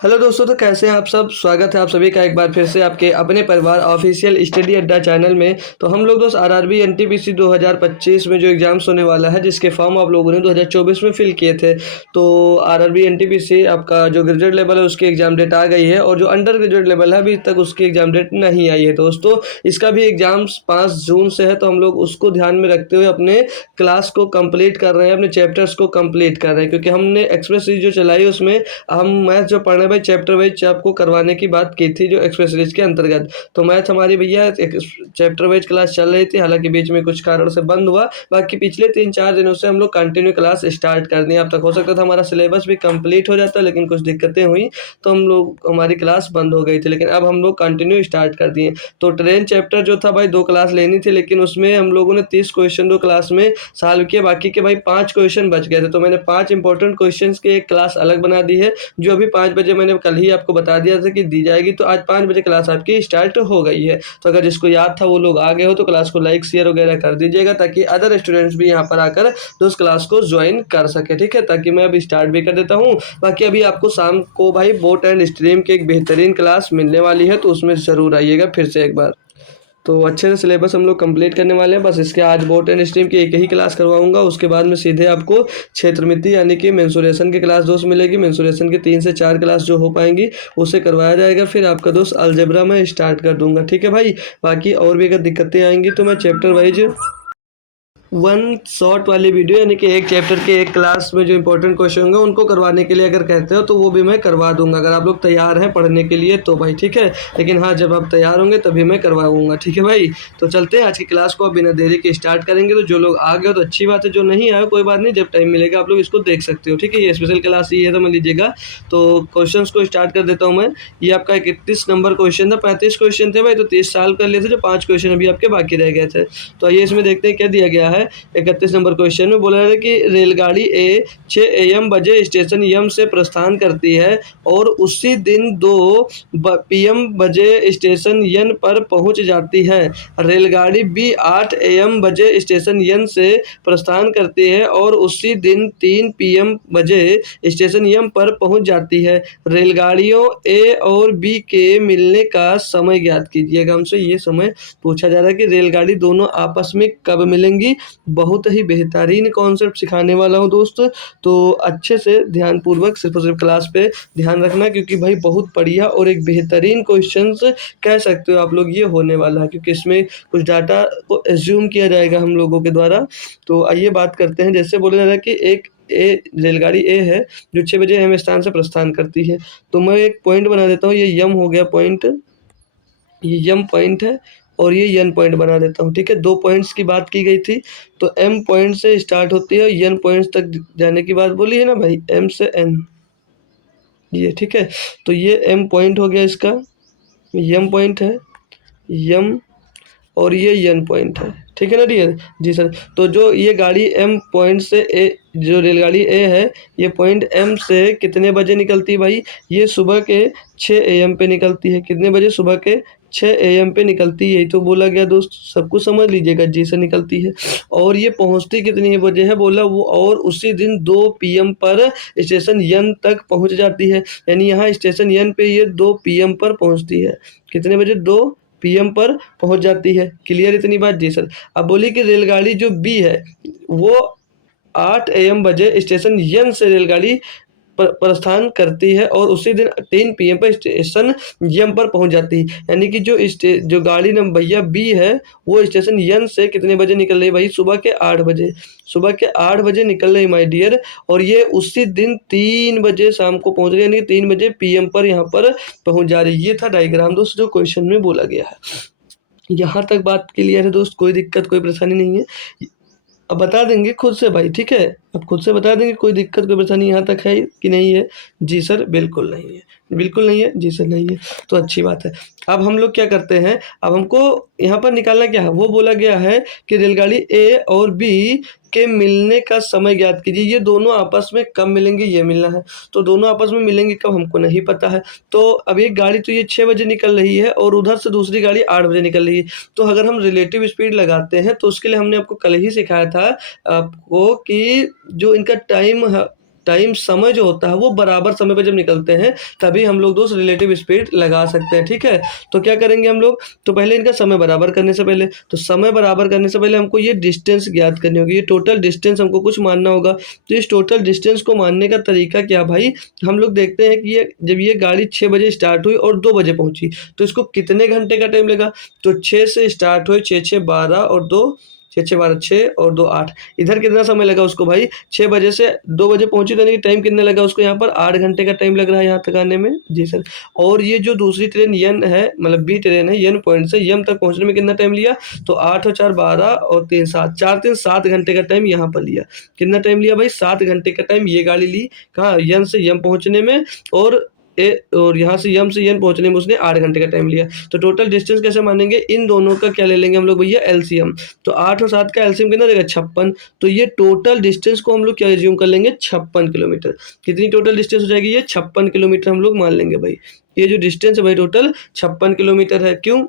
Hello दोस्तों, तो कैसे हैं आप सब। स्वागत है आप सभी का एक बार फिर से आपके अपने परिवार ऑफिशियल स्टडी अड्डा चैनल में। तो हम लोग दोस्त आरआरबी एनटीपीसी 2025 में जो एग्जाम्स होने वाला है, जिसके फॉर्म आप लोगों ने 2024 में फिल किए थे। तो आरआरबी एनटीपीसी आपका जो ग्रेजुएट लेवल है उसकी एग्जाम डेट आ गई है, और जो अंडर ग्रेजुएट लेवल है अभी तक उसकी एग्जाम डेट नहीं आई है दोस्तों। इसका भी एग्जाम्स 5 जून से है, तो हम लोग उसको ध्यान में रखते हुए अपने क्लास को कंप्लीट कर रहे हैं, अपने चैप्टर्स को कंप्लीट कर रहे हैं, क्योंकि हमने एक्सप्रेस सीरीज जो चलाई उसमें हम मैथ जो पढ़ रहे हैं भाई चैप्टर वाइज आपको करवाने की बात की थी जो एक्सप्रेस सीरीज के अंतर्गत। तो मैथ हमारी भैया एक चैप्टर वाइज क्लास चल रही थी, हालांकि बीच में कुछ कारण से बंद हुआ। बाकी पिछले 3-4 दिनों से हम लोग कंटिन्यू क्लास स्टार्ट कर दी। अब तक हो सकता था हमारा सिलेबस भी कंप्लीट हो जाता, लेकिन कुछ दिक्कतें हुई तो हम लोग हमारी क्लास बंद हो गई थी, लेकिन अब हम लोग कंटिन्यू स्टार्ट कर दिए। तो ट्रेन चैप्टर जो था भाई 2 क्लास लेनी थी, लेकिन उसमें हम लोगों ने 30 क्वेश्चन 2 क्लास में सॉल्व किए, बाकी के भाई 5 क्वेश्चन बच गए थे। तो मैंने 5 इंपॉर्टेंट क्वेश्चन की एक क्लास अलग बना दी है, जो अभी 5 बजे मैंने कल ही आपको बता दिया था कि दी जाएगी। तो आज 5 बजे क्लास आपकी स्टार्ट हो गई है। तो अगर जिसको याद था वो लोग आ गए हो तो क्लास को लाइक शेयर वगैरह कर दीजिएगा, ताकि अदर स्टूडेंट्स भी यहाँ पर आकर तो उस क्लास को ज्वाइन कर सके। ठीक है, ताकि मैं अभी स्टार्ट भी कर देता हूँ। बाकी अभी आपको शाम को भाई बोट एंड स्ट्रीम की एक बेहतरीन क्लास मिलने वाली है, तो उसमें ज़रूर आइएगा फिर से एक बार। तो अच्छे से सिलेबस हम लोग कंप्लीट करने वाले हैं। बस इसके आज बोट एंड स्ट्रीम की एक ही क्लास करवाऊंगा, उसके बाद में सीधे आपको क्षेत्रमिति यानी कि मेंसुरेशन की क्लास दोस्त मिलेगी। मेंसुरेशन की 3 से 4 क्लास जो हो पाएंगी उससे करवाया जाएगा। फिर आपका दोस्त अलजेब्रा में स्टार्ट कर दूंगा। ठीक है भाई। बाकी और भी अगर दिक्कतें आएंगी तो मैं चैप्टर वाइज वन शॉट वाली वीडियो यानी कि एक चैप्टर के एक क्लास में जो इंपॉर्टेंट क्वेश्चन होंगे उनको करवाने के लिए अगर कहते हो तो वो भी मैं करवा दूंगा, अगर आप लोग तैयार हैं पढ़ने के लिए तो भाई। ठीक है, लेकिन हाँ, जब आप तैयार होंगे तभी मैं करवाऊंगा। ठीक है भाई। तो चलते हैं आज की क्लास को, अब बिना देरी के स्टार्ट करेंगे। तो जो लोग आ गए हो तो अच्छी बात है, जो नहीं आए कोई बात नहीं, जब टाइम मिलेगा आप लोग इसको देख सकते हो। ठीक है, ये स्पेशल क्लास ही है, समझ लीजिएगा। तो क्वेश्चन को स्टार्ट कर देता हूँ मैं। ये आपका 31 नंबर क्वेश्चन था। 35 क्वेश्चन थे भाई, तो 30 साल कर लिए थे, जो 5 क्वेश्चन अभी आपके बाकी रह गए थे। तो आइए इसमें देखते हैं क्या दिया गया है। 31 नंबर क्वेश्चन में बोला है कि रेलगाड़ी ए 6 AM बजे स्टेशन यम से प्रस्थान करती है और उसी दिन 2 PM बजे स्टेशन यन पर पहुंच जाती है। रेलगाड़ी बी 8 AM बजे स्टेशन यन से प्रस्थान करती है और उसी दिन 3 PM बजे स्टेशन यम पर पहुंच जाती है। रेलगाड़ियों ए और बी के मिलने का समय ज्ञात कीजिएगा। हमसे ये समय पूछा जा रहा है कि रेलगाड़ी दोनों आपस में कब मिलेंगी। बहुत ही बेहतरीन कॉन्सेप्ट सिखाने वाला हूँ दोस्त, तो अच्छे से ध्यानपूर्वक सिर्फ और सिर्फ क्लास पे ध्यान रखना, क्योंकि भाई बहुत बढ़िया और एक बेहतरीन क्वेश्चंस कह सकते हो आप लोग ये होने वाला है, क्योंकि इसमें कुछ डाटा को एज्यूम किया जाएगा हम लोगों के द्वारा। तो आइए बात करते हैं। जैसे बोला जा रहा है कि एक रेलगाड़ी ए है जो 6 बजे एम स्थान से प्रस्थान करती है। तो मैं एक पॉइंट बना देता हूँ, ये यम हो गया पॉइंट, ये यम पॉइंट है और ये एन पॉइंट बना देता हूँ। ठीक है, 2 पॉइंट्स की बात की गई थी, तो एम पॉइंट से स्टार्ट होती है, एन पॉइंट्स तक जाने की बात बोली है ना भाई, एम से एन, ये ठीक है। तो ये एम पॉइंट हो गया इसका, यम पॉइंट है, यम, और ये एन पॉइंट है। ठीक है ना डियर जी सर। तो जो ये गाड़ी एम पॉइंट से ए, जो रेलगाड़ी ए है, ये पॉइंट एम से कितने बजे निकलती है भाई, ये सुबह के 6 AM पे निकलती है। कितने बजे, सुबह के 6 AM पे निकलती है। यही तो बोला गया दोस्त, सब कुछ समझ लीजिएगा, जी से निकलती है। और ये पहुंचती कितनी बजे है बोला वो, और उसी दिन 2 PM पर स्टेशन यन तक पहुंच जाती है। यानी यहाँ स्टेशन यन पे ये 2 PM पर पहुंचती है। कितने बजे, 2 PM पर पहुंच जाती है। क्लियर इतनी बात जी सर। अब बोली कि रेलगाड़ी जो बी है वो 8 AM बजे स्टेशन यन से रेलगाड़ी प्रस्थान करती है और उसी दिन 3 PM पर स्टेशन यम पर पहुंच जाती है। यानी कि जो गाड़ी नंबर भैया बी है वो स्टेशन यन से कितने बजे निकल रही है भाई, सुबह के 8 बजे, सुबह के 8 बजे निकल रही माय डियर, और ये उसी दिन 3 बजे शाम को पहुंच रही है, यानी कि 3 बजे PM पर यहाँ पर पहुंच जा रही है। ये था डायग्राम दोस्त जो क्वेश्चन में बोला गया है। यहाँ तक बात क्लियर है दोस्त, कोई दिक्कत कोई परेशानी नहीं है। अब बता देंगे खुद से भाई, ठीक है, अब खुद से बता देंगे कोई दिक्कत कोई परेशानी यहाँ तक है कि नहीं है। जी सर बिल्कुल नहीं है, बिल्कुल नहीं है, जी सर नहीं है। तो अच्छी बात है। अब हम लोग क्या करते हैं, अब हमको यहाँ पर निकालना क्या है, वो बोला गया है कि रेलगाड़ी ए और बी के मिलने का समय ज्ञात कीजिए। ये दोनों आपस में कब मिलेंगे ये मिलना है। तो दोनों आपस में मिलेंगे कब हमको नहीं पता है। तो अब एक गाड़ी तो ये 6 बजे निकल रही है और उधर से दूसरी गाड़ी 8 बजे निकल रही है। तो अगर हम रिलेटिव स्पीड लगाते हैं तो उसके लिए हमने आपको कल ही सिखाया था आपको कि जो इनका टाइम समय जो होता है वो बराबर समय पे जब निकलते हैं तभी हम लोग दोस्त रिलेटिव स्पीड लगा सकते हैं। ठीक है, तो क्या करेंगे हम लोग, तो पहले इनका समय बराबर करने से पहले, तो समय बराबर करने से पहले हमको ये डिस्टेंस ज्ञात करनी होगी, ये टोटल डिस्टेंस हमको कुछ मानना होगा। तो इस टोटल डिस्टेंस को मानने का तरीका क्या भाई, हम लोग देखते हैं कि ये जब ये गाड़ी 6 बजे स्टार्ट हुई और 2 बजे पहुंची तो इसको कितने घंटे का टाइम लगा, तो 6 से स्टार्ट हुई, 6 6 12 और 2 6 6 12 6 और 2 8, इधर कितना समय लगा उसको भाई, 6 बजे से 2 बजे पहुंची तो यानी कि टाइम कितना लगा उसको, यहाँ पर 8 घंटे का टाइम लग रहा है यहाँ तक आने में। जी सर, और ये जो दूसरी ट्रेन यन है, मतलब बी ट्रेन है, यन पॉइंट से यम तक पहुंचने में कितना टाइम लिया, तो 8 और 4 12 और 3 7, 4 3 7 घंटे का टाइम यहाँ पर लिया। कितना टाइम लिया भाई, 7 घंटे का टाइम ये गाड़ी ली कहाँ, यन से यम पहुंचने में, और यहाँ से यम से यन पहुंचने में उसने 8 घंटे का टाइम लिया। तो टोटल डिस्टेंस कैसे मानेंगे, इन दोनों का क्या ले लेंगे हम लोग भैया, एलसीएम। तो 8 और 7 का एलसीएम कितना देगा, 56। तो ये टोटल डिस्टेंस को हम लोग क्या एज्यूम कर लेंगे, 56 किलोमीटर। कितनी टोटल डिस्टेंस हो जाएगी, ये 56 किलोमीटर हम लोग मान लेंगे भाई। ये जो डिस्टेंस है भाई टोटल 56 किलोमीटर है। क्यों,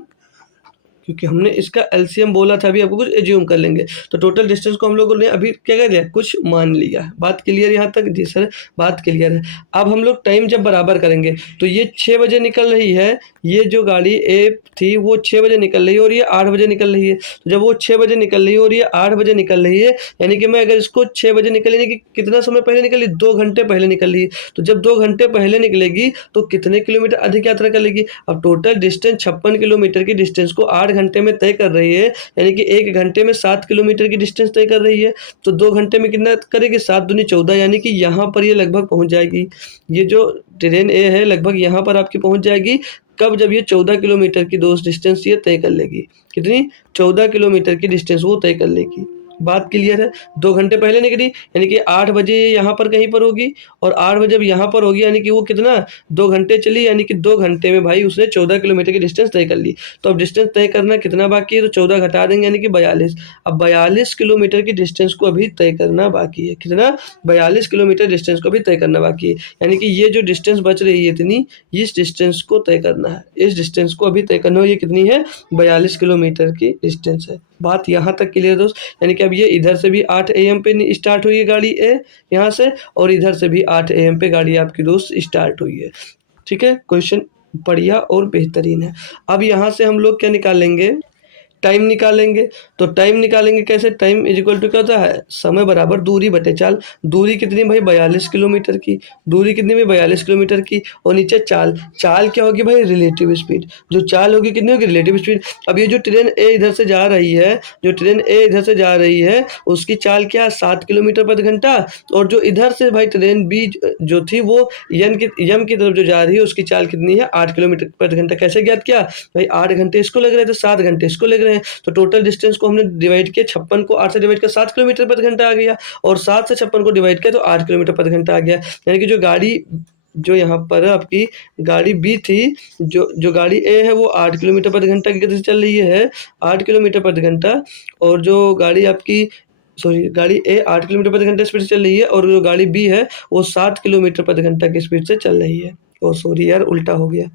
क्योंकि हमने इसका एलसीएम बोला था, अभी आपको कुछ एज्यूम कर लेंगे। तो टोटल डिस्टेंस को हम लोगों ने अभी क्या कर दिया, कुछ मान लिया। बात क्लियर यहाँ तक, जी सर बात क्लियर है। अब हम लोग टाइम जब बराबर करेंगे तो ये 6 बजे निकल रही है, ये जो गाड़ी ए थी वो 6 बजे निकल रही है और ये 8 बजे निकल रही है। तो जब वो 6 बजे निकल रही है और ये 8 बजे निकल रही है, यानी कि मैं अगर इसको 6 बजे निकल, यानी कि कितना समय पहले निकली, 2 घंटे पहले निकल रही है। तो जब 2 घंटे पहले निकलेगी तो कितने किलोमीटर अधिक यात्रा कर लेगी। अब टोटल डिस्टेंस 56 किलोमीटर की डिस्टेंस को 8 घंटे में तय कर रही है, यानी कि 1 घंटे में 7 किलोमीटर की डिस्टेंस तय कर रही है। तो 2 घंटे में कितना करेगी, 7 दूनी 14, यानी कि यहाँ पर ये लगभग पहुँच जाएगी। ये जो ट्रेन ए है लगभग यहाँ पर आपकी पहुँच जाएगी कब, जब ये 14 किलोमीटर की दोस्त डिस्टेंस ये तय कर लेगी। कितनी, 14 किलोमीटर की डिस्टेंस वो तय कर लेगी। बात क्लियर है। 2 घंटे पहले निकली, यानी कि 8 बजे यहाँ पर कहीं पर होगी, और 8 बजे जब यहाँ पर होगी यानी कि वो कितना, 2 घंटे चली, यानी कि 2 घंटे में भाई उसने 14 किलोमीटर की डिस्टेंस तय कर ली। तो अब डिस्टेंस तय करना कितना बाकी है, तो 14 घटा देंगे यानी कि 42। अब 42 किलोमीटर की डिस्टेंस को अभी तय करना बाकी है। कितना, 42 किलोमीटर डिस्टेंस को भी तय करना बाकी है, यानी कि ये जो डिस्टेंस बच रही है इतनी, इस डिस्टेंस को तय करना है। इस डिस्टेंस को अभी तय करना है, ये कितनी है, 42 किलोमीटर की डिस्टेंस है। बात यहाँ तक क्लियर दोस्त, यानी कि अब ये इधर से भी 8 AM पे स्टार्ट हुई है गाड़ी ए यहाँ से, और इधर से भी 8 AM पे गाड़ी आपकी दोस्त स्टार्ट हुई है। ठीक है, क्वेश्चन बढ़िया और बेहतरीन है। अब यहाँ से हम लोग क्या निकालेंगे, टाइम निकालेंगे। तो टाइम निकालेंगे कैसे, टाइम इज इक्वल टू क्या होता है, समय बराबर दूरी बटे चाल। दूरी कितनी भाई, 42 किलोमीटर की। दूरी कितनी भाई, 42 किलोमीटर की, और नीचे चाल। चाल क्या होगी भाई, रिलेटिव स्पीड। जो चाल होगी कितनी होगी, रिलेटिव स्पीड। अब ये जो ट्रेन ए इधर से जा रही है, जो ट्रेन ए इधर से जा रही है उसकी चाल क्या है, 7 किलोमीटर प्रति घंटा। और जो इधर से भाई ट्रेन बी जो थी वो यम की तरफ जो जा रही है उसकी चाल कितनी है, 8 किलोमीटर प्रति घंटा। कैसे ज्ञात किया भाई, 8 घंटे इसको लग रहे थे, 7 घंटे इसको लग रहे हैं। तो टोटल डिस्टेंस को हमने डिवाइड किया, 56 को 8 से डिवाइड किया, 7 किलोमीटर प्रति घंटा आ गया, और 7 से 56 को डिवाइड किया तो 8 किलोमीटर प्रति घंटा आ गया। यानी कि जो गाड़ी, जो यहाँ पर आपकी गाड़ी बी थी, जो गाड़ी ए है वो 8 किलोमीटर प्रति घंटा की गति से चल रही है, 8 किलोमीटर प्रति घंटा। और जो गाड़ी आपकी गाड़ी ए 8 किलोमीटर प्रति घंटा स्पीड से चल रही है, और जो गाड़ी बी है वो 7 किलोमीटर प्रति घंटा की स्पीड से चल रही है। ओ सॉरी यार, उल्टा हो गया।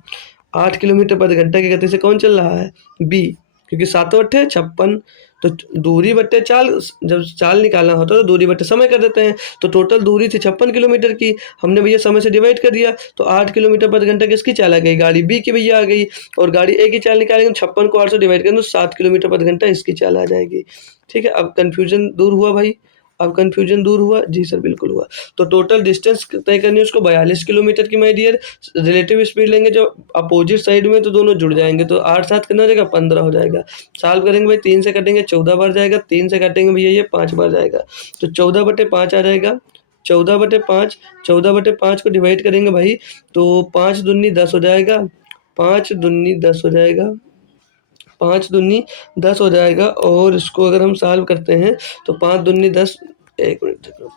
8 किलोमीटर प्रति घंटा की गति से कौन चल रहा है, बी, क्योंकि 7 अट्ठे 56। तो दूरी बट्टे चाल, जब चाल निकालना होता है तो दूरी बट्टे समय कर देते हैं। तो टोटल दूरी थी 56 किलोमीटर की, हमने भैया समय से डिवाइड कर दिया, तो 8 किलोमीटर प्रति घंटा किसकी चाल आ गई, गाड़ी बी की भैया आ गई। और गाड़ी ए की चाल निकालेंगे, 56 को 8 से डिवाइड करेंगे तो 7 किलोमीटर प्रति घंटा इसकी चाल आ जाएगी। ठीक है, अब कन्फ्यूजन दूर हुआ भाई, अब कन्फ्यूजन दूर हुआ, जी सर बिल्कुल हुआ। तो टोटल डिस्टेंस तय करनी है उसको 42 किलोमीटर की माय डियर। रिलेटिव स्पीड लेंगे जो अपोजिट साइड में तो दोनों जुड़ जाएंगे, तो 8 7 कितना हो जाएगा, 15 हो जाएगा। सॉल्व करेंगे भाई, 3 से कटेंगे 14 बार जाएगा, 3 से काटेंगे भैया ये 5 बार जाएगा, तो 14/5 आ जाएगा। 14/5, 14/5 को डिवाइड करेंगे भाई तो 5 दूनी 10 हो जाएगा, 5 दूनी 10 हो जाएगा, 5 दूनी 10 हो जाएगा। और इसको अगर हम सॉल्व करते हैं तो 5 दूनी 10, 1 मिनट देखो,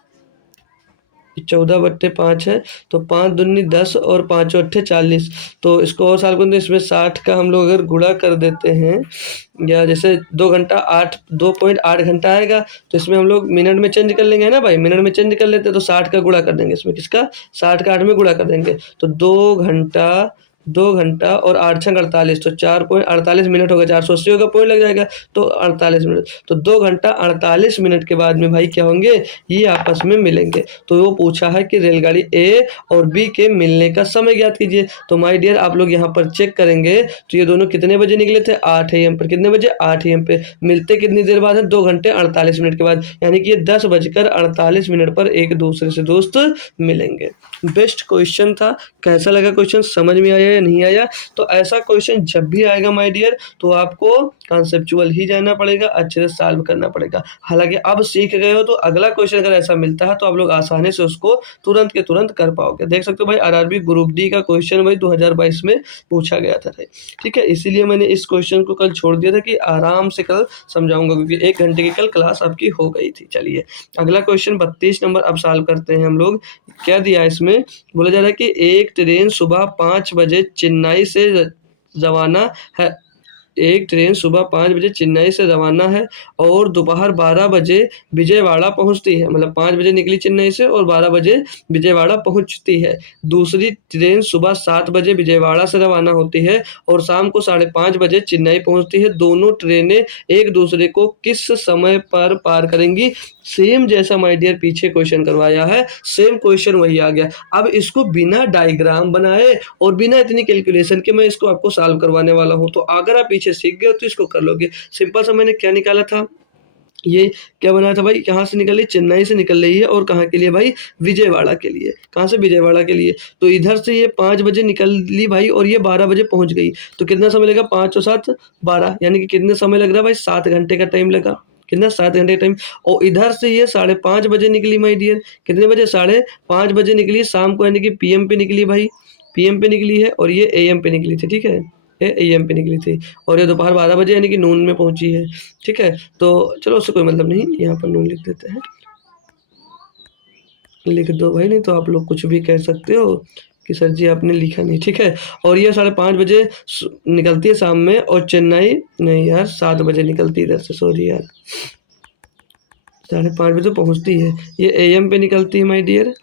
14/5 है, तो 5 दूनी 10 और 5 अट्ठे 40। तो इसको और सॉल्व करें तो इसमें 60 का हम लोग अगर गुणा कर देते हैं, या जैसे 2 घंटा 2.8 घंटा आएगा, तो इसमें हम लोग मिनट में चेंज कर लेंगे, है ना भाई, मिनट में चेंज कर लेते हैं, तो 60 का गुणा कर देंगे इसमें, किसका, 60 का 8 में गुणा कर देंगे, तो 2 घंटा 2 घंटा और 8 छंग 48, तो 4.48 मिनट होगा, 480 होगा, पॉइंट लग जाएगा, तो 48 मिनट। तो 2 घंटा 48 मिनट के बाद में भाई क्या होंगे, ये आपस में मिलेंगे। तो वो पूछा है कि रेलगाड़ी ए और बी के मिलने का समय ज्ञात कीजिए। तो माय डियर आप लोग यहाँ पर चेक करेंगे तो ये दोनों कितने बजे निकले थे, 8 AM पर। कितने बजे, 8 AM पे। मिलते कितनी देर बाद है, 2 घंटे 48 मिनट के बाद, यानी कि ये 10:48 पर एक दूसरे से दोस्त मिलेंगे। बेस्ट क्वेश्चन था। कैसा लगा क्वेश्चन, समझ में आया या नहीं आया? तो ऐसा क्वेश्चन जब भी आएगा माय डियर तो आपको कॉन्सेप्चुअल ही जाना पड़ेगा, अच्छे से सॉल्व करना पड़ेगा। हालांकि अब सीख गए हो तो अगला क्वेश्चन अगर ऐसा मिलता है तो आप लोग आसानी से उसको तुरंत के तुरंत कर पाओगे। देख सकते हो भाई आरआरबी ग्रुप डी का क्वेश्चन भाई 2022 में पूछा गया था भाई। ठीक है, इसीलिए मैंने इस क्वेश्चन को कल छोड़ दिया था कि आराम से कल समझाऊंगा, क्योंकि 1 घंटे की कल क्लास आपकी हो गई थी। चलिए अगला क्वेश्चन 32 नंबर अब सॉल्व करते हैं हम लोग। क्या दिया है इसमें, बोला जा रहा है कि एक ट्रेन सुबह 5 बजे चेन्नई से रवाना है। एक ट्रेन सुबह 5 बजे चेन्नई से रवाना है और दोपहर 12 बजे विजयवाड़ा पहुंचती है। मतलब 5 बजे निकली चेन्नई से और 12 बजे विजयवाड़ा पहुंचती है। दूसरी ट्रेन सुबह 7 बजे विजयवाड़ा से रवाना होती है और शाम को 5:30 बजे चेन्नई पहुंचती है। दोनों ट्रेनें एक दूसरे को किस समय पर पार करेंगी? सेम जैसा माय डियर पीछे क्वेश्चन करवाया है, सेम क्वेश्चन वही आ गया। अब इसको बिना डायग्राम बनाए और बिना इतनी कैलकुलेशन के मैं इसको आपको सॉल्व करवाने वाला हूं। तो अगर आप पीछे सीख गए हो तो इसको कर लोगे। सिंपल सा मैंने क्या निकाला था, ये क्या बनाया था भाई, कहाँ से निकल रही, चेन्नई से निकल रही है और कहाँ के लिए भाई, विजयवाड़ा के लिए। कहाँ से, विजयवाड़ा के लिए। तो इधर से ये 5 बजे निकल ली भाई और ये 12 बजे पहुंच गई। तो कितना समय लगा, 5 और 7 12, यानी कि कितने समय लग रहा है भाई, 7 घंटे का टाइम लगा। कितना, 7 घंटे का टाइम। और इधर से ये 5:30 बजे निकली माय डियर। कितने बजे, 5:30 बजे निकली शाम को, यानी कि पीएम पे निकली भाई, पीएम पे निकली है। और ये एएम पे निकली थी, ठीक है, ये एएम पे निकली थी। और ये दोपहर 12 बजे यानी कि नून में पहुंची है। ठीक है, तो चलो उससे कोई मतलब नहीं, यहाँ पर नून लिख देते हैं, लिख दो भाई, नहीं तो आप लोग कुछ भी कह सकते हो कि सर जी आपने लिखा नहीं। ठीक है, और ये 5:30 बजे निकलती है शाम में और चेन्नई, नहीं यार 7 बजे निकलती है इधर से, सॉरी यार, 5:30 बजे तो पहुँचती है। ये एएम पे निकलती है माय डियर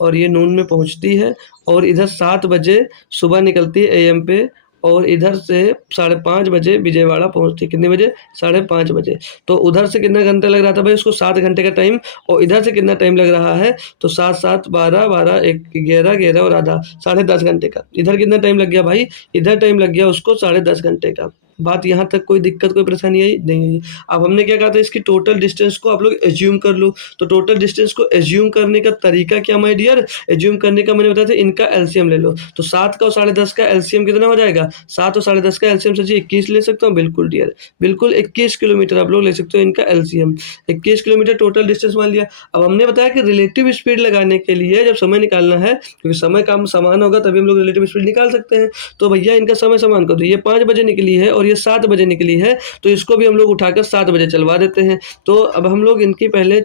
और ये नून में पहुँचती है। और इधर 7 बजे सुबह निकलती है एएम पे और इधर से 5:30 बजे विजयवाड़ा पहुँचती है। कितने बजे, 5:30 बजे। तो उधर से कितना घंटा लग रहा था भाई उसको, 7 घंटे का टाइम। और इधर से कितना टाइम लग रहा है, तो 7 7 12 12 1 11 11 और आधा, 10.5 घंटे का। इधर कितना टाइम लग गया भाई, इधर टाइम लग गया उसको 10.5 घंटे का। बात यहाँ तक कोई दिक्कत, कोई परेशानी आई नहीं आई। अब हमने क्या कहा था, इसकी टोटल डिस्टेंस को आप लोग एज्यूम कर लो। तो टोटल डिस्टेंस को एज्यूम करने का तरीका क्या माय डियर, एज्यूम करने का मैंने बताया था, इनका एलसीएम ले लो। तो 7 का और 10.5 का एलसीएम कितना हो जाएगा, 7 और 10.5 का एलसीएम सच्ची 21 ले सकता हूँ, बिल्कुल डियर, बिल्कुल 21 किलोमीटर आप लोग ले सकते हो इनका एलसीएम। 21 किलोमीटर टोटल डिस्टेंस मान लिया। अब हमने बताया कि रिलेटिव स्पीड लगाने के लिए जब समय निकालना है, क्योंकि समय का समान होगा तभी हम लोग रिलेटिव स्पीड निकाल सकते हैं। तो भैया इनका समय समान कर दो, ये 5 बजे निकली है और ये 7 बजे निकली है, तो इसको भी हम लोग उठाकर 7 बजे चलवा देते हैं। तो अब हम लोग इनकी पहले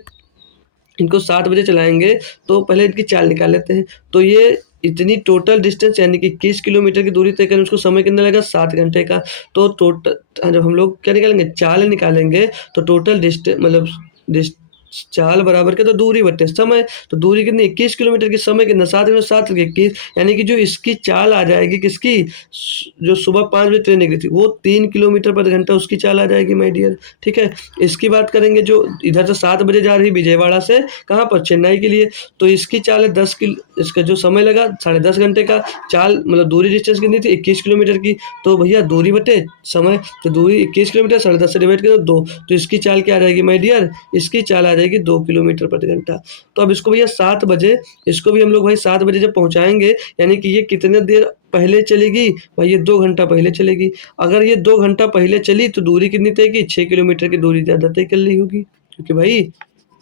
इनको 7 बजे चलाएंगे, तो पहले इनकी चाल निकाल लेते हैं। तो ये इतनी टोटल डिस्टेंस यानी कि 21 किलोमीटर की दूरी तय करें, उसको समय कितना लगेगा, 7 घंटे का। तो टोटल जब हम लोग क्या निकालेंगे, चाल निकालेंगे, तो टोटल डिस्टेंस मतलब चाल बराबर क्या, तो दूरी बटे समय। तो दूरी कितनी, 21 किलोमीटर की, समय कितना, 7 में 7 21, यानी कि जो इसकी चाल आ जाएगी किसकी, जो सुबह 5 बजे ट्रेन निकली थी वो 3 किलोमीटर पर घंटा उसकी चाल आ जाएगी माय डियर। ठीक है, इसकी बात करेंगे जो इधर से 7 बजे जा रही विजयवाड़ा से कहाँ पर, चेन्नई के लिए, तो इसकी चाल है 10 किलो, इसका जो समय लगा 10.5 घंटे का। चाल मतलब दूरी डिस्टेंस कितनी थी, 21 किलोमीटर की। तो भैया दूरी बटे समय, तो दूरी 21 किलोमीटर 10.5 से डिवाइड करो 2, तो इसकी चाल क्या आ जाएगी माय डियर, इसकी चाल आ जाएगी 2 किलोमीटर प्रति घंटा। तो अब इसको भैया 7 बजे, इसको भी हम लोग भाई 7 बजे जब पहुंचाएंगे, यानी कि ये कितने देर पहले चलेगी भाई, ये 2 घंटा पहले चलेगी। अगर ये 2 घंटा पहले चली तो दूरी कितनी तय की, 6 किलोमीटर की दूरी ज़्यादा तय कर ली होगी, क्योंकि भाई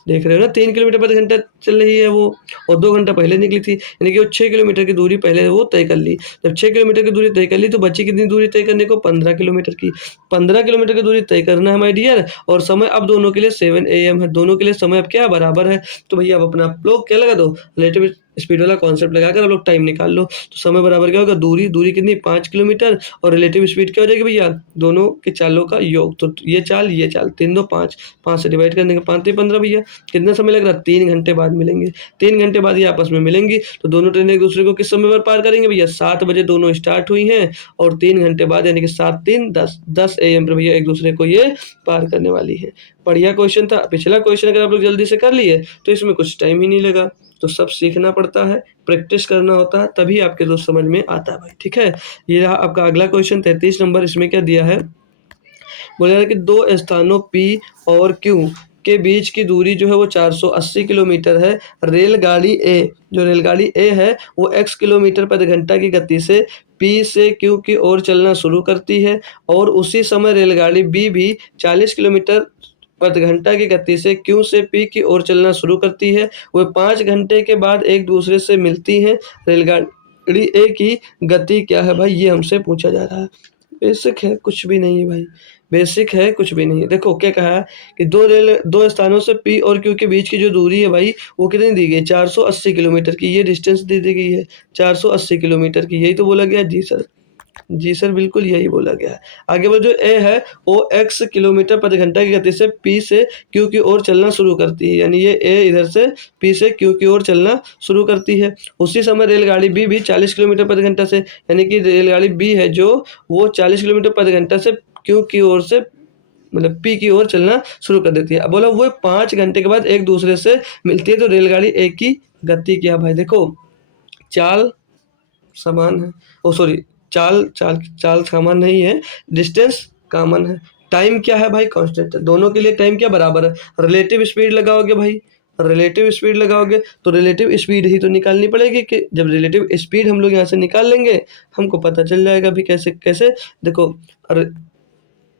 देख रहे हो ना 3 किलोमीटर प्रति घंटा चल रही है वो, और 2 घंटा पहले निकली थी, यानी कि वो 6 किलोमीटर की दूरी पहले वो तय कर ली। जब 6 किलोमीटर की दूरी तय कर ली तो बची कितनी दूरी तय करने को, 15 किलोमीटर की। 15 किलोमीटर की दूरी तय करना है माय डियर, और समय अब दोनों के लिए 7 AM है, दोनों के लिए समय अब क्या बराबर है। तो भैया अब अपना लोग क्या लगा दो, रिलेटिव स्पीड वाला कॉन्सेप्ट लगाकर आप लोग टाइम निकाल लो। तो समय बराबर क्या होगा, दूरी कितनी 5 किलोमीटर और रिलेटिव स्पीड क्या हो जाएगी भैया, दोनों के चालों का योग। तो ये चाल 3 2 5, 5 से डिवाइड करने के 5 3 15 भैया। कितना समय लग रहा है, 3 घंटे बाद मिलेंगे। 3 घंटे बाद ये आपस में मिलेंगी, तो दोनों ट्रेनें एक दूसरे को किस समय पर पार करेंगे भैया, 7 बजे दोनों स्टार्ट हुई हैं और 3 घंटे बाद यानी कि 7 3 10 AM पर भैया एक दूसरे को ये पार करने वाली है। बढ़िया क्वेश्चन था। पिछला क्वेश्चन अगर आप लोग जल्दी से कर लिए तो इसमें कुछ टाइम ही नहीं लगा। तो सब सीखना पड़ता है, प्रैक्टिस करना होता है, तभी आपके दोस्त समझ में आता है भाई, ठीक है। ये रहा आपका अगला क्वेश्चन 33 नंबर। इसमें क्या दिया है, बोला है कि दो स्थानों P और Q के बीच की दूरी जो है वो 480 किलोमीटर है। रेलगाड़ी A है वो x किलोमीटर प्रति घंटा की गति से P से Q की ओर चलना शुरू करती है और उसी समय रेलगाड़ी B भी 40 किलोमीटर प्रति घंटा की गति से Q से P की ओर चलना शुरू करती है। वह 5 घंटे के बाद एक दूसरे से मिलती हैं। रेलगाड़ी A की गति क्या है भाई, ये हमसे पूछा जा रहा है। बेसिक है, कुछ भी नहीं है भाई, बेसिक है, कुछ भी नहीं है। देखो क्या कहा है कि दो स्थानों से P और Q के बीच की जो दूरी है भाई वो कितनी दी गई, 480 किलोमीटर की ये डिस्टेंस दे दी गई है, 480 किलोमीटर की। यही तो बोला गया, जी सर, जी सर, बिल्कुल यही बोला गया है। आगे बढ़ो, जो ए है वो x किलोमीटर प्रति घंटा की गति से P से Q की ओर चलना शुरू करती है, यानी ये ए इधर से P से Q की ओर चलना शुरू करती है। उसी समय रेलगाड़ी B भी 40 किलोमीटर प्रति घंटा से, यानी कि रेलगाड़ी B है जो वो 40 किलोमीटर प्रति घंटा से Q की ओर से मतलब P की ओर चलना शुरू कर देती है। अब बोला वो 5 घंटे के बाद एक दूसरे से मिलती है। तो रेलगाड़ी A की गति क्या भाई, देखो चाल समान है, ओ सॉरी, चाल समान नहीं है, डिस्टेंस कॉमन है। टाइम क्या है भाई, कांस्टेंट है। दोनों के लिए टाइम क्या बराबर है। रिलेटिव स्पीड लगाओगे भाई, रिलेटिव स्पीड लगाओगे तो रिलेटिव स्पीड ही तो निकालनी पड़ेगी। कि जब रिलेटिव स्पीड हम लोग यहाँ से निकाल लेंगे हमको पता चल जाएगा भी कैसे कैसे। देखो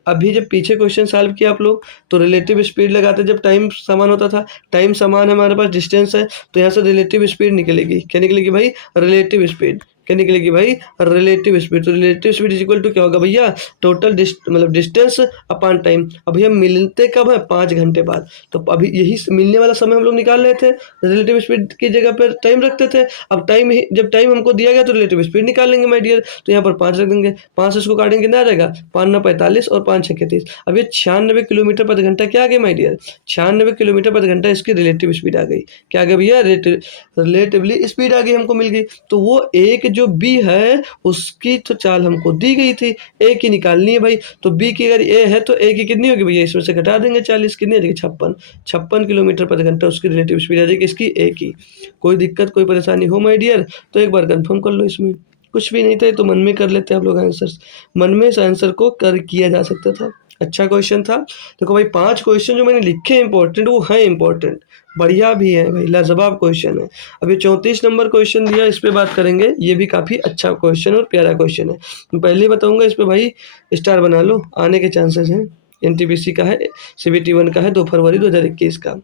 अभी जब पीछे क्वेश्चन सॉल्व किया आप लोग तो रिलेटिव स्पीड लगाते जब टाइम समान होता था। टाइम समान है, हमारे पास डिस्टेंस है, तो यहाँ से रिलेटिव स्पीड निकलेगी। क्या निकलेगी भाई, रिलेटिव स्पीड। क्या निकलेगी भाई, रिलेटिव स्पीड। तो relative speed is equal to क्या होगा भैया, टोटल मतलब डिस्टेंस अपॉन टाइम। अभी हम मिलते कब है, 5 घंटे बाद। तो अभी यही मिलने वाला समय हम लोग निकाल रहे थे, रिलेटिव स्पीड की जगह पर टाइम रखते थे। अब जब टाइम हमको दिया गया तो रिलेटिव स्पीड निकाल लेंगे माय डियर। तो यहाँ पर 5 रख देंगे, 5 से इसको काटेंगे कितना आ जाएगा, 5 9 45 और 5 6 30। अब ये 96 किलोमीटर प्रति घंटा क्या आ गया माय डियर, 96 किलोमीटर प्रति घंटा इसकी रिलेटिव स्पीड आ गई। क्या आ गया भैया, रिलेटिवली स्पीड आ गई, हमको मिल गई। तो वो एक जो बी है उसकी तो चाल हमको दी गई थी, ए की निकालनी है भाई। तो बी की अगर ए है तो ए की कितनी होगी भैया, इसमें से घटा देंगे 40, कितनी आ जाएगी 56 किलोमीटर प्रति घंटा उसकी रिलेटिव स्पीड आ जाएगी इसकी ए की। कोई दिक्कत कोई परेशानी हो माय डियर तो एक बार कंफर्म कर लो, इसमें कुछ भी नहीं था, तो मन में कर लेते हैं आप लोग आंसर, मन में इस आंसर को किया जा सकता था। अच्छा क्वेश्चन था। देखो भाई 5 क्वेश्चन जो मैंने लिखे इंपॉर्टेंट वो हैं इंपॉर्टेंट, बढ़िया भी है भाई, लाजवाब क्वेश्चन है। अभी 34 नंबर क्वेश्चन दिया, इस पे बात करेंगे। ये भी काफ़ी अच्छा क्वेश्चन और प्यारा क्वेश्चन है। मैं पहले ही बताऊंगा, इस पे भाई स्टार बना लो, आने के चांसेस हैं। NTPC का है, CBT 1 का है, 2 फरवरी 2021 का।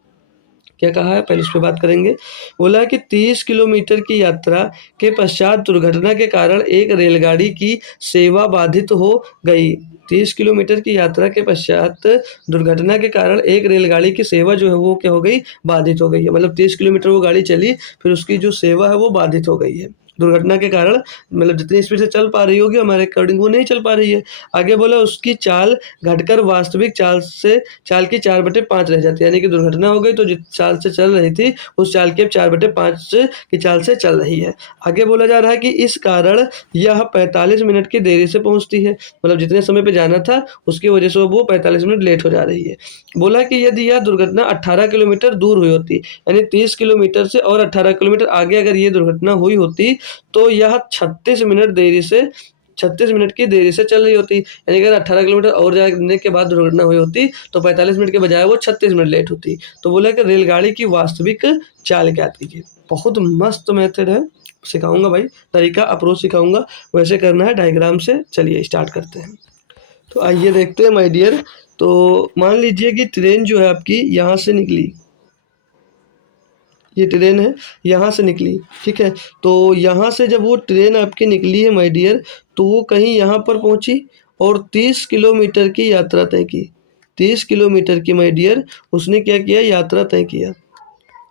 क्या कहा है, पहले इस पे बात करेंगे। बोला कि 30 किलोमीटर की यात्रा के पश्चात दुर्घटना के कारण एक रेलगाड़ी की सेवा बाधित हो गई। 30 किलोमीटर की यात्रा के पश्चात दुर्घटना के कारण एक रेलगाड़ी की सेवा जो है वो क्या हो गई, बाधित हो गई है। मतलब 30 किलोमीटर वो गाड़ी चली, फिर उसकी जो सेवा है वो बाधित हो गई है दुर्घटना के कारण। मतलब जितनी स्पीड से चल पा रही होगी हमारे अकॉर्डिंग वो नहीं चल पा रही है। आगे बोला उसकी चाल घटकर वास्तविक चाल की 4/5 रह जाती है, यानी कि दुर्घटना हो गई तो जिस चाल से चल रही थी उस चाल की अब 4/5 की चाल से चल रही है। आगे बोला जा रहा है कि इस कारण यह 45 मिनट की देरी से पहुंचती है, मतलब जितने समय पे जाना था उसकी वजह से वो 45 मिनट लेट हो जा रही है। बोला कि यदि यह दुर्घटना 18 किलोमीटर दूर हुई होती, यानी 30 किलोमीटर से और 18 किलोमीटर आगे अगर ये दुर्घटना हुई होती तो यह 36 मिनट की देरी से चल रही होती, यानी अगर 18 किलोमीटर और जाने के बाद दुर्घटना हुई होती तो 45 मिनट के बजाय वो 36 मिनट लेट होती। तो बोला कि रेलगाड़ी की वास्तविक चाल ज्ञात कीजिए। बहुत मस्त मेथड है, सिखाऊंगा भाई, तरीका अप्रोच सिखाऊंगा, वैसे करना है डायग्राम से। चलिए स्टार्ट करते हैं। तो आइए देखते हैं माय डियर। तो मान लीजिए कि ट्रेन जो है आपकी यहाँ से निकली, ये ट्रेन है यहाँ से निकली, ठीक है। तो यहाँ से जब वो ट्रेन आपकी निकली है माय डियर तो वो कहीं यहाँ पर पहुँची और 30 किलोमीटर की यात्रा तय की। 30 किलोमीटर की माय डियर उसने क्या किया, यात्रा तय किया।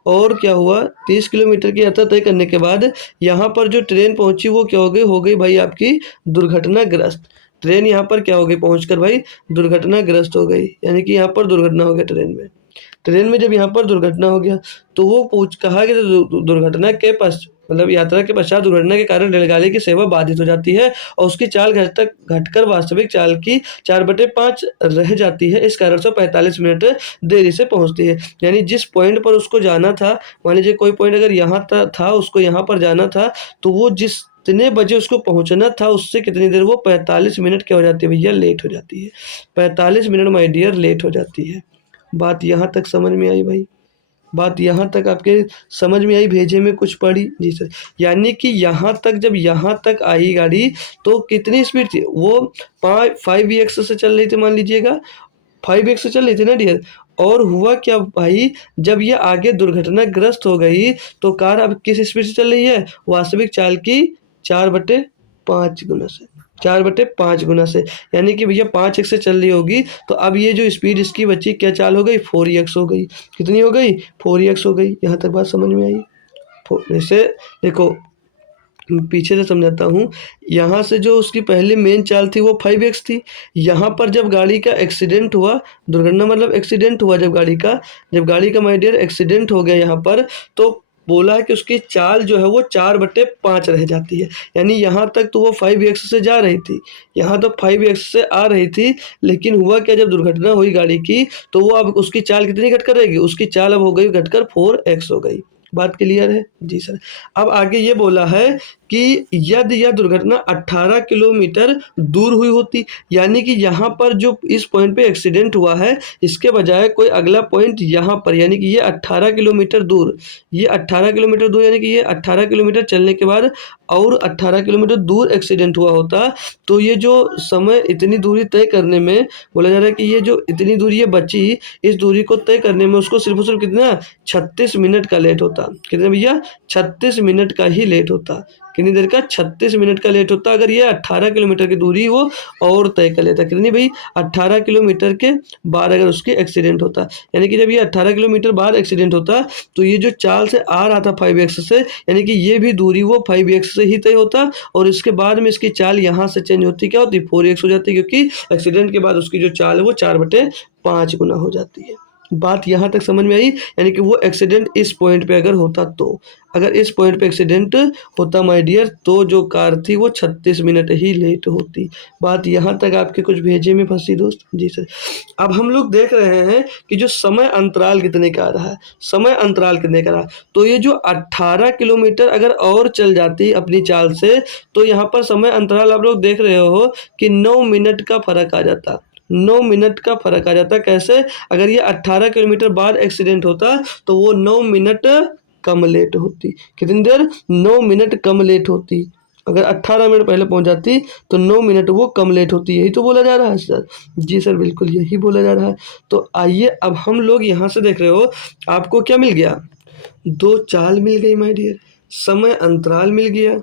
और क्या हुआ, 30 किलोमीटर की यात्रा तय करने के बाद यहाँ पर जो ट्रेन पहुंची वो क्या हो गई भाई आपकी दुर्घटनाग्रस्त। ट्रेन यहाँ पर क्या हो गई, पहुंचकर भाई दुर्घटनाग्रस्त हो गई, यानी कि यहाँ पर दुर्घटना हो गया ट्रेन में। ट्रेन में जब यहाँ पर दुर्घटना हो गया तो वो पूछ कहा कि दुर्घटना के मतलब यात्रा के पश्चात दुर्घटना के कारण रेलगाड़ी की सेवा बाधित हो जाती है और उसकी चाल घटकर वास्तविक चाल की 4/5 रह जाती है। इस कारण से 45 मिनट देरी से पहुंचती है। यानी जिस पॉइंट पर उसको जाना था, मान लीजिए कोई पॉइंट अगर यहाँ था उसको यहाँ पर जाना था, तो वो जितने बजे उसको पहुंचना था उससे कितनी देर, वो 45 मिनट क्या हो जाती है भैया, लेट हो जाती है। 45 मिनट माय डियर लेट हो जाती है। बात यहाँ तक समझ में आई भाई, बात यहाँ तक आपके समझ में आई, भेजे में कुछ पड़ी जी सर। यानी कि यहाँ तक, जब यहाँ तक आई गाड़ी तो कितनी स्पीड थी वो, 5x से चल रही थी, मान लीजिएगा 5x से चल रही थी ना डियर। और हुआ क्या भाई, जब ये आगे दुर्घटनाग्रस्त हो गई तो कार अब किस स्पीड से चल रही है, वास्तविक चाल की 4/5 गुना से, 4/5 गुना से। यानी कि भैया 5x से चल रही होगी तो अब ये जो स्पीड इसकी बची क्या चाल हो गई, 4x हो गई। कितनी हो गई, 4x हो गई। यहाँ तक बात समझ में आई। जैसे देखो पीछे से समझाता हूँ, यहाँ से जो उसकी पहली मेन चाल थी वो 5x थी। यहाँ पर जब गाड़ी का एक्सीडेंट हुआ, दुर्घटना मतलब एक्सीडेंट हुआ जब गाड़ी का माय डियर एक्सीडेंट हो गया यहाँ पर, तो बोला है कि उसकी चाल जो है वो 4/5 रह जाती है। यानी यहाँ तक तो वो 5x से जा रही थी, यहाँ तो 5x से आ रही थी, लेकिन हुआ क्या, जब दुर्घटना हुई गाड़ी की तो वो अब उसकी चाल कितनी घटकर रहेगी, उसकी चाल अब हो गई घटकर 4x हो गई। बात क्लियर है जी सर। अब आगे ये बोला है कि यदि यह दुर्घटना 18 किलोमीटर दूर हुई होती, यानी कि यहाँ पर जो इस पॉइंट पे एक्सीडेंट हुआ है इसके बजाय कोई अगला पॉइंट यहाँ पर, यानी कि ये 18 किलोमीटर दूर, ये 18 किलोमीटर दूर, यानी कि ये 18 किलोमीटर चलने के बाद और 18 किलोमीटर दूर एक्सीडेंट हुआ होता, तो ये जो समय इतनी दूरी तय करने में बोला जा रहा है कि ये जो इतनी दूरी ये बची, इस दूरी को तय करने में उसको सिर्फ और सिर्फ कितना 36 मिनट का लेट होता। कितने भैया, 36 मिनट का ही लेट होता। कितनी देर का, 36 मिनट का लेट होता अगर ये 18 किलोमीटर की दूरी वो और तय कर लेता। कितनी भाई, 18 किलोमीटर के बाद अगर उसकी एक्सीडेंट होता, यानी कि जब ये 18 किलोमीटर बाद एक्सीडेंट होता तो ये जो चाल से आ रहा था 5x से, यानी कि ये भी दूरी वो 5x से ही तय होता और इसके बाद में इसकी चाल यहाँ से चेंज होती, क्या होती, 4x हो जाती, क्योंकि एक्सीडेंट के बाद उसकी जो चाल है वो 4/5 गुना हो जाती है। बात यहाँ तक समझ में आई। यानी कि वो एक्सीडेंट इस पॉइंट पे अगर होता, तो अगर इस पॉइंट पे एक्सीडेंट होता माय डियर, तो जो कार थी वो 36 मिनट ही लेट होती। बात यहाँ तक आपके कुछ भेजे में फंसी दोस्त जी सर। अब हम लोग देख रहे हैं कि जो समय अंतराल कितने का आ रहा है, समय अंतराल कितने का रहा, तो ये जो 18 किलोमीटर अगर और चल जाती अपनी चाल से, तो यहाँ पर समय अंतराल आप लोग देख रहे हो कि 9 मिनट का फर्क आ जाता, 9 मिनट का फर्क आ जाता। कैसे, अगर ये 18 किलोमीटर बाद एक्सीडेंट होता तो वो 9 मिनट कम लेट होती। कितनी देर, 9 मिनट कम लेट होती। अगर 18 मिनट पहले पहुंच जाती तो 9 मिनट वो कम लेट होती। यही तो बोला जा रहा है सर। जी सर बिल्कुल यही बोला जा रहा है। तो आइए अब हम लोग यहाँ से देख रहे हो आपको क्या मिल गया, दो चाल मिल गई माय डियर, समय अंतराल मिल गया,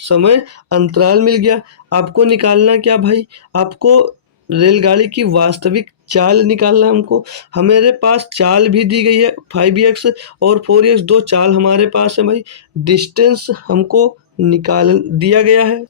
समय अंतराल मिल गया। आपको निकालना क्या भाई, आपको रेलगाड़ी की वास्तविक चाल निकालना हमको। हमारे पास चाल भी दी गई है 5x और 4x, दो चाल हमारे पास है भाई। डिस्टेंस हमको निकाल दिया गया है,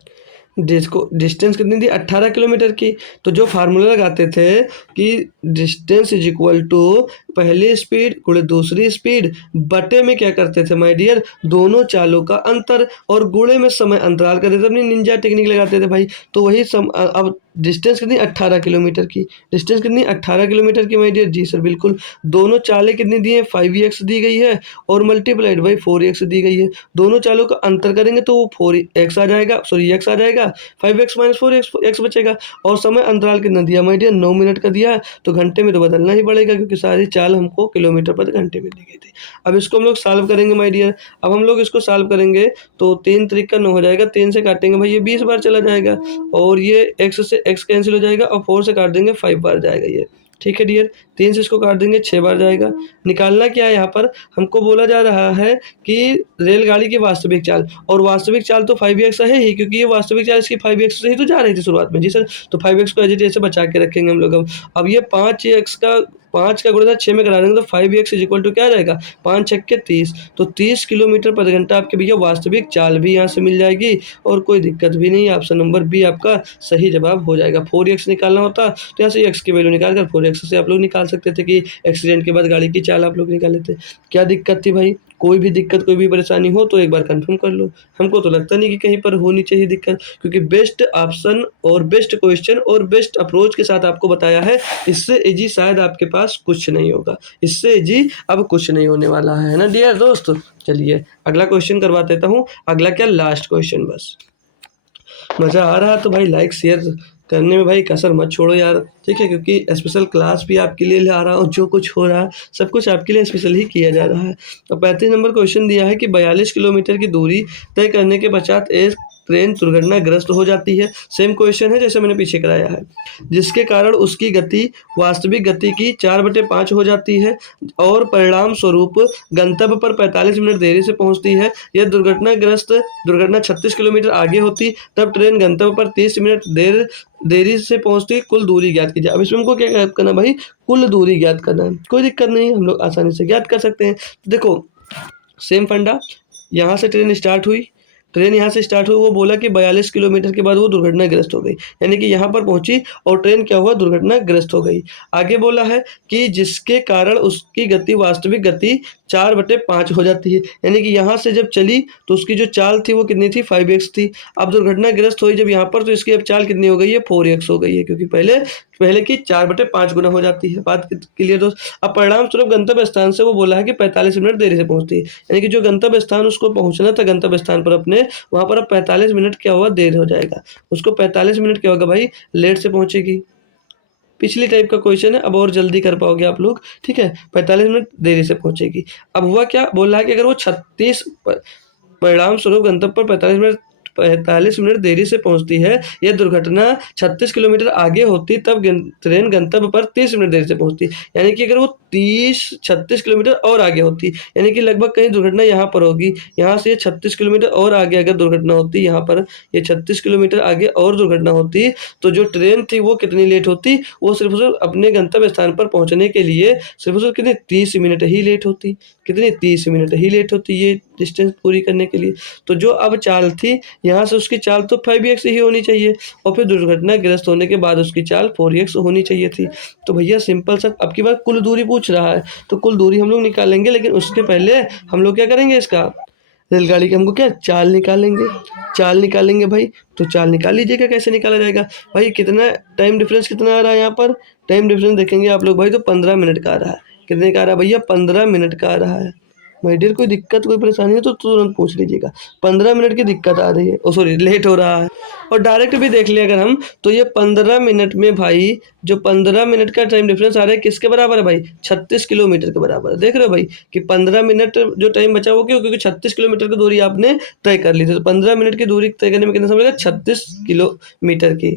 जिसको डिस्टेंस कितनी थी 18 किलोमीटर की। तो जो फार्मूला लगाते थे कि डिस्टेंस इज इक्वल टू पहली स्पीड गुणे दूसरी स्पीड बटे में क्या करते थे माय डियर, दोनों चालों का अंतर, और गुणे में समय अंतराल करते थे, अपनी निंजा टेक्निक लगाते थे भाई। तो वही अब डिस्टेंस कितनी 18 किलोमीटर की, डिस्टेंस कितनी 18 किलोमीटर की माय डियर। जी सर बिल्कुल। दोनों चालें कितनी दी है, 5x दी गई है और मल्टीप्लाइड बाई 4x दी गई है। दोनों चालों का अंतर करेंगे तो वो 4x आ जाएगा, सॉरी x आ जाएगा, 5x माइनस 4x x बचेगा। और समय अंतराल कितना दिया माय डियर, 9 मिनट का दिया है, तो घंटे में तो बदलना ही पड़ेगा क्योंकि सारी चाल हमको किलोमीटर पर घंटे में दी गई थी। अब इसको हम लोग सॉल्व करेंगे माय डियर। अब हम लोग इसको सॉल्व करेंगे तो 3 त्रिक का 9 हो जाएगा, 3 से काटेंगे भाई ये 20 बार चला जाएगा, और ये x से x कैंसिल हो जाएगा और 4 से काट देंगे 5 बार जाएगा ये। ठीक है डियर, 3 से इसको काट देंगे 6 बार जाएगा। निकालना क्या है, यहाँ पर हमको बोला जा रहा है कि रेलगाड़ी की वास्तविक चाल, और वास्तविक चाल तो 5x है ही, क्योंकि ये वास्तविक चाल इसकी 5x से ही तो जा रही थी शुरुआत में। जी सर, तो 5x को एज इट इज ऐसे बचा के रखेंगे हम लोग। अब ये 5x का 5 का गुणा 6 में करा देंगे तो 5x इक्वल टू क्या आ जाएगा, 5 छक्के 30, तो 30 किलोमीटर पर घंटा आपके भैया वास्तविक चाल भी यहाँ से मिल जाएगी और कोई दिक्कत भी नहीं है। ऑप्शन नंबर बी आपका सही जवाब हो जाएगा। 4x निकालना होता तो यहाँ से x की वैल्यू निकाल कर 4x से आप लोग निकाल सकते थे कि एक्सीडेंट के बाद गाड़ी की चाल आप लोग निकाल लेते। क्या दिक्कत थी भाई? कोई भी दिक्कत, कोई भी परेशानी हो तो एक बार कंफर्म कर लो। हमको तो लगता नहीं कि कहीं पर होनी चाहिए दिक्कत, क्योंकि बेस्ट ऑप्शन और बेस्ट क्वेश्चन और बेस्ट अप्रोच के साथ आपको बताया है। इससे इजी शायद आपके पास कुछ नहीं होगा, इससे इजी अब कुछ नहीं होने वाला है ना डियर दोस्त। चलिए अगला क्वेश्चन करवा देता हूँ। अगला क्या, लास्ट क्वेश्चन। बस मज़ा आ रहा है तो भाई लाइक शेयर करने में भाई कसर मत छोड़ो यार, ठीक है, क्योंकि स्पेशल क्लास भी आपके लिए ला रहा हूँ। जो कुछ हो रहा है सब कुछ आपके लिए स्पेशल ही किया जा रहा है। तो 35 नंबर क्वेश्चन दिया है कि 42 किलोमीटर की दूरी तय करने के पश्चात एक ट्रेन दुर्घटनाग्रस्त हो जाती है। सेम क्वेश्चन है जैसे मैंने पीछे कराया है, जिसके कारण उसकी गति वास्तविक गति की 4/5 हो जाती है और परिणाम स्वरूप गंतव्य पर 45 मिनट देरी से पहुंचती है। यह दुर्घटना 36 किलोमीटर आगे होती तब ट्रेन गंतव्य पर 30 मिनट देरी से पहुंचती। कुल दूरी ज्ञात कीजिए। अब इसमें हमको क्या ज्ञात करना भाई, कुल दूरी ज्ञात करना है। कोई दिक्कत नहीं, हम लोग आसानी से ज्ञात कर सकते हैं। तो देखो सेम फंडा, यहाँ से ट्रेन स्टार्ट हुई, ट्रेन यहाँ से स्टार्ट हुई, वो बोला कि 42 किलोमीटर के बाद वो दुर्घटनाग्रस्त हो गई, यानी कि यहाँ पर पहुंची और ट्रेन क्या हुआ, दुर्घटनाग्रस्त हो गई। आगे बोला है कि जिसके कारण उसकी गति वास्तविक गति 4/5 हो जाती है, यानी कि यहाँ से जब चली तो उसकी जो चाल थी वो कितनी थी, 5x थी। अब दुर्घटनाग्रस्त हुई जब यहाँ पर, तो इसकी अब चाल कितनी हो गई है, 4x हो गई है, क्योंकि पहले की 4/5 गुना हो जाती है। बात क्लियर दोस्त। अब परिणाम स्वरूप गंतव्य स्थान से वो बोला है कि 45 मिनट देरी से पहुंचती है, यानी कि जो गंतव्य स्थान उसको पहुंचना था गंतव्य स्थान पर अपने, वहां पर अब 45 मिनट क्या हुआ, देर हो जाएगा। उसको 45 मिनट क्या होगा भाई, लेट से पहुंचेगी। पिछली टाइप का क्वेश्चन है, अब और जल्दी कर पाओगे आप लोग, ठीक है। 45 मिनट देरी से पहुंचेगी। अब हुआ क्या, बोल रहा है कि अगर वो 36 परिणाम स्वरूप गंतव्य पर 45 मिनट देरी से पहुंचती है, यह दुर्घटना 36 किलोमीटर आगे होती तब ट्रेन गंतव्य पर 30 मिनट देरी से पहुंचती, यानी कि अगर वो 36 किलोमीटर और आगे होती, यानी कि लगभग कहीं दुर्घटना यहाँ पर होगी, यहाँ से 36 किलोमीटर और आगे अगर दुर्घटना होती, यहाँ पर ये 36 किलोमीटर आगे और दुर्घटना होती, तो जो ट्रेन थी वो कितनी लेट होती, वो सिर्फ सिर्फ अपने गंतव्य स्थान पर पहुंचने के लिए सिर्फ सिर्फ कितने 30 मिनट ही लेट होती, कितनी 30 मिनट ही लेट होती ये डिस्टेंस पूरी करने के लिए। तो जो अब चाल थी, यहाँ से उसकी चाल तो 5x ही होनी चाहिए और फिर दुर्घटनाग्रस्त होने के बाद उसकी चाल 4x होनी चाहिए थी। तो भैया सिंपल सा, अब की बार कुल दूरी पूछ रहा है तो कुल दूरी हम लोग निकालेंगे, लेकिन उसके पहले हम लोग क्या करेंगे, इसका रेलगाड़ी की हमको क्या चाल निकालेंगे, चाल निकालेंगे भाई। तो चाल निकाल लीजिएगा, कैसे निकाला जाएगा भाई, कितना टाइम डिफरेंस कितना आ रहा है यहाँ पर, टाइम डिफरेंस देखेंगे आप लोग भाई तो 15 मिनट का आ रहा है। कितने का आ रहा है भैया, 15 मिनट का आ रहा है। माय डियर कोई दिक्कत कोई परेशानी है तो तुरंत पूछ लीजिएगा। 15 मिनट की दिक्कत आ रही है, ओ सॉरी लेट हो रहा है। और डायरेक्ट भी देख लिया अगर हम, तो ये 15 मिनट में भाई जो 15 मिनट का टाइम डिफरेंस आ रहा है किसके बराबर है भाई, 36 किलोमीटर के बराबर है। देख रहे हो भाई कि 15 मिनट जो टाइम बचा वो क्यों, क्योंकि 36 किलोमीटर की दूरी आपने तय कर ली थी। तो 15 मिनट की दूरी तय करने में कितना समय लगेगा, 36 किलोमीटर की।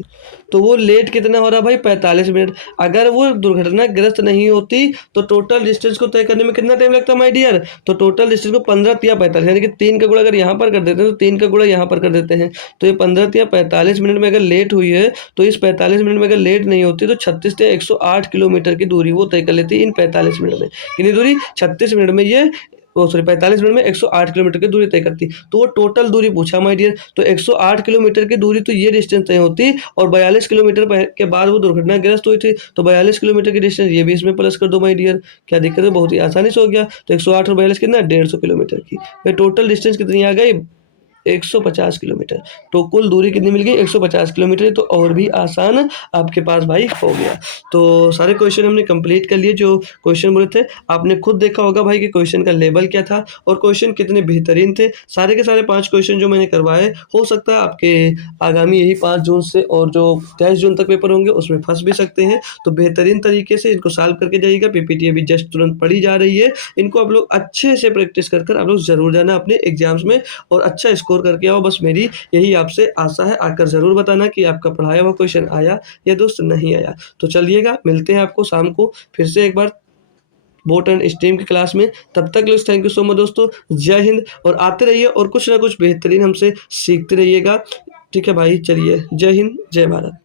तो वो लेट कितना हो रहा है भाई, 45 मिनट। अगर वो दुर्घटनाग्रस्त नहीं होती तो टोटल डिस्टेंस को तय करने में कितना टाइम लगता है माय डियर, तो टोटल डिस्टेंस को 15 या 45, यानी कि 3 का गुणा अगर यहाँ पर कर देते हैं तो 3 का गुणा यहाँ पर कर देते हैं, तो ये 15 या 45 मिनट में अगर लेट हुई है, तो इस 45 मिनट में अगर लेट नहीं होती तो 36 या 108 किलोमीटर की दूरी वो तय कर लेती है इन 45 मिनट में। कितनी दूरी, 36 मिनट में ये, ओ सॉरी 45 मिनट में 108 किलोमीटर की दूरी तय करती। तो वो टोटल दूरी पूछा माय डियर, तो 108 किलोमीटर की दूरी तो ये डिस्टेंस तय होती, और 42 किलोमीटर के बाद वो दुर्घटनाग्रस्त हुई थी, तो 42 किलोमीटर की डिस्टेंस ये भी इसमें प्लस कर दो माय डियर। क्या दिक्कत है, बहुत ही आसानी से हो गया। तो 108 और 42 कितना, 150 किलोमीटर की। फिर टोटल डिस्टेंस कितनी आ गई, 150 किलोमीटर। तो कुल दूरी कितनी मिल गई, 150 किलोमीटर। तो और भी आसान आपके पास भाई हो गया। तो सारे क्वेश्चन हमने कंप्लीट कर लिए, जो क्वेश्चन बोले थे आपने खुद देखा होगा भाई कि क्वेश्चन का लेवल क्या था और क्वेश्चन कितने बेहतरीन थे। सारे के सारे 5 क्वेश्चन जो मैंने करवाए, हो सकता है आपके आगामी यही 5 जून से और जो 23 जून तक पेपर होंगे उसमें फंस भी सकते हैं। तो बेहतरीन तरीके से इनको सॉल्व करके जाइएगा। पीपीटी अभी जस्ट तुरंत पढ़ी जा रही है, इनको आप लोग अच्छे से प्रैक्टिस कर आप लोग जरूर जाना अपने एग्जाम्स में और अच्छा स्कोर करके आओ। बस मेरी यही आपसे आशा है। आकर ज़रूर बताना कि आपका पढ़ाया हुआ क्वेश्चन आया या दोस्त नहीं आया। तो चलिएगा, मिलते हैं आपको शाम को फिर से एक बार बोट एंड स्ट्रीम की क्लास में। तब तक लोग थैंक यू सो मच दोस्तों। जय हिंद, और आते रहिए और कुछ ना कुछ बेहतरीन हमसे सीखते रहिएगा। ठीक है भाई, चलिए, जय हिंद, जय भारत।